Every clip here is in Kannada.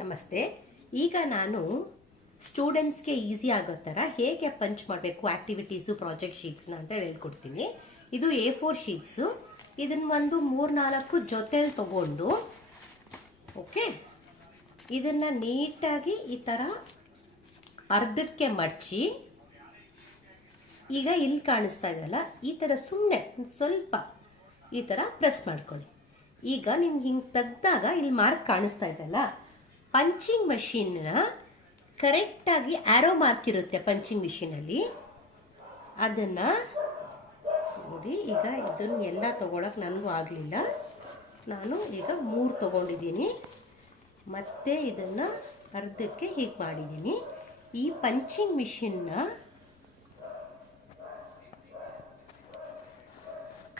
ನಮಸ್ತೆ. ಈಗ ನಾನು ಸ್ಟೂಡೆಂಟ್ಸ್ಗೆ ಈಸಿ ಆಗೋ ಥರ ಹೇಗೆ ಪಂಚ್ ಮಾಡಬೇಕು ಆ್ಯಕ್ಟಿವಿಟೀಸು ಪ್ರಾಜೆಕ್ಟ್ ಶೀಟ್ಸ್ನ ಅಂತ ಹೇಳ್ಕೊಡ್ತೀನಿ. ಇದು A4 ಶೀಟ್ಸು. ಇದನ್ನು ಒಂದು 3-4 ಜೊತೆಲಿ ತಗೊಂಡು ಓಕೆ, ಇದನ್ನು ನೀಟಾಗಿ ಈ ಥರ ಅರ್ಧಕ್ಕೆ ಮಡಚಿ, ಈಗ ಇಲ್ಲಿ ಕಾಣಿಸ್ತಾ ಇದೆಯಲ್ಲ ಈ ಥರ ಸುಮ್ಮನೆ ಸ್ವಲ್ಪ ಈ ಥರ ಪ್ರೆಸ್ ಮಾಡ್ಕೊಳ್ಳಿ. ಈಗ ನಿಮ್ಗೆ ಹಿಂಗೆ ತೆಗ್ದಾಗ ಇಲ್ಲಿ ಮಾರ್ಕ್ ಕಾಣಿಸ್ತಾ ಇದೆಯಲ್ಲ, ಪಂಚಿಂಗ್ ಮಷೀನ್ನ ಕರೆಕ್ಟಾಗಿ ಆ್ಯರೋ ಮಾರ್ಕ್ ಇರುತ್ತೆ ಪಂಚಿಂಗ್ ಮಿಷಿನಲ್ಲಿ. ಅದನ್ನು ನೋಡಿ, ಈಗ ಇದನ್ನು ಎಲ್ಲ ತೊಗೊಳಕ್ಕೆ ನನಗೂ ಆಗಲಿಲ್ಲ. ನಾನು ಈಗ 3 ತೊಗೊಂಡಿದ್ದೀನಿ, ಮತ್ತು ಇದನ್ನು ಅರ್ಧಕ್ಕೆ ಹೀಗೆ ಮಾಡಿದ್ದೀನಿ. ಈ ಪಂಚಿಂಗ್ ಮಿಷಿನ್ನ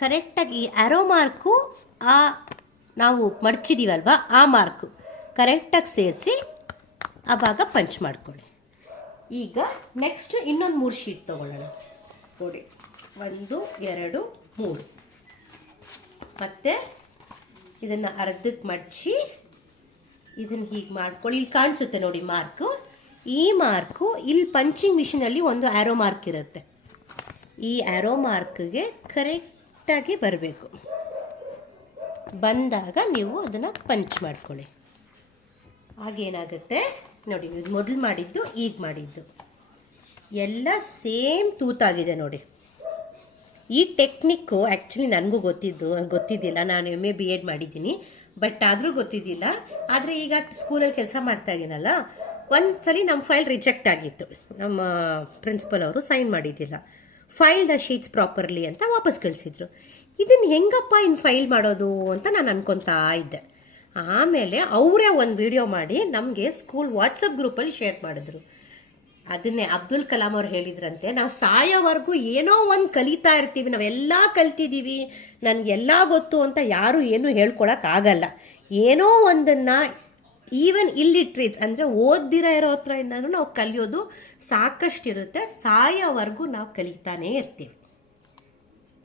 ಕರೆಕ್ಟಾಗಿ ಈ ಆ್ಯರೋ ಮಾರ್ಕು ನಾವು ಮಡಚಿದ್ದೀವಲ್ವ ಆ ಮಾರ್ಕು ಕರೆಕ್ಟಾಗಿ ಸೇರಿಸಿ ಆ ಭಾಗ ಪಂಚ್ ಮಾಡ್ಕೊಳ್ಳಿ. ಈಗ ನೆಕ್ಸ್ಟ್ ಇನ್ನೊಂದು 3 ಶೀಟ್ ತೊಗೊಳ್ಳೋಣ. ನೋಡಿ, 1 2 3, ಮತ್ತು ಇದನ್ನು ಅರ್ಧಕ್ಕೆ ಮಡಚಿ ಇದನ್ನು ಹೀಗೆ ಮಾಡ್ಕೊಳ್ಳಿ. ಇಲ್ಲಿ ಕಾಣಿಸುತ್ತೆ ನೋಡಿ ಮಾರ್ಕು. ಈ ಮಾರ್ಕು ಇಲ್ಲಿ ಪಂಚಿಂಗ್ ಮಿಷಿನಲ್ಲಿ ಒಂದು ಆ್ಯರೋ ಮಾರ್ಕ್ ಇರುತ್ತೆ. ಈ ಆ್ಯರೋ ಮಾರ್ಕ್ಗೆ ಕರೆಕ್ಟಾಗಿ ಬರಬೇಕು. ಬಂದಾಗ ನೀವು ಅದನ್ನು ಪಂಚ್ ಮಾಡ್ಕೊಳ್ಳಿ. ಆಗೇನಾಗುತ್ತೆ ನೋಡಿ, ಇದು ಮೊದಲು ಮಾಡಿದ್ದು ಈಗ ಮಾಡಿದ್ದು ಎಲ್ಲ ಸೇಮ್ ತೂತಾಗಿದೆ ನೋಡಿ. ಈ ಟೆಕ್ನಿಕ್ಕು ಆ್ಯಕ್ಚುಲಿ ನನಗೂ ಗೊತ್ತಿದ್ದಿಲ್ಲ. ನಾನು MA-BEd ಮಾಡಿದ್ದೀನಿ, ಬಟ್ ಆದರೂ ಗೊತ್ತಿದ್ದಿಲ್ಲ. ಆದರೆ ಈಗ ಸ್ಕೂಲಲ್ಲಿ ಕೆಲಸ ಮಾಡ್ತಾ ಇದ್ದೀನಲ್ಲ, ಒಂದು ಸಲ ನಮ್ಮ ಫೈಲ್ ರಿಜೆಕ್ಟ್ ಆಗಿತ್ತು. ನಮ್ಮ ಪ್ರಿನ್ಸಿಪಲ್ ಅವರು ಸೈನ್ ಮಾಡಿದ್ದಿಲ್ಲ. ಫೈಲ್ ದ ಶೀಟ್ಸ್ ಪ್ರಾಪರ್ಲಿ ಅಂತ ವಾಪಸ್ ಕಳಿಸಿದ್ರು. ಇದನ್ನು ಹೆಂಗಪ್ಪ ಇನ್ನು ಫೈಲ್ ಮಾಡೋದು ಅಂತ ನಾನು ಅನ್ಕೊತಾ ಇದ್ದೆ. ಆಮೇಲೆ ಅವರೇ ಒಂದು ವಿಡಿಯೋ ಮಾಡಿ ನಮಗೆ ಸ್ಕೂಲ್ ವಾಟ್ಸಪ್ ಗ್ರೂಪಲ್ಲಿ ಶೇರ್ ಮಾಡಿದ್ರು. ಅದನ್ನೇ ಅಬ್ದುಲ್ ಕಲಾಂ ಅವ್ರು ಹೇಳಿದ್ರಂತೆ, ನಾವು ಸಾಯೋವರೆಗೂ ಏನೋ ಒಂದು ಕಲಿತಾ ಇರ್ತೀವಿ, ನಾವೆಲ್ಲ ಕಲ್ತಿದ್ದೀವಿ, ನನಗೆಲ್ಲ ಗೊತ್ತು ಅಂತ ಯಾರೂ ಏನೂ ಹೇಳ್ಕೊಳಕ್ಕಾಗಲ್ಲ. ಏನೋ ಒಂದನ್ನು ಈವನ್ ಇಲ್ಲಿಟ್ರೇಟ್ಸ್ ಅಂದರೆ ಓದ್ದಿರ ಇರೋ ಹತ್ರದಿಂದನೂ ನಾವು ಕಲಿಯೋದು ಸಾಕಷ್ಟಿರುತ್ತೆ. ಸಾಯೋವರೆಗೂ ನಾವು ಕಲಿತಾನೇ ಇರ್ತೀವಿ.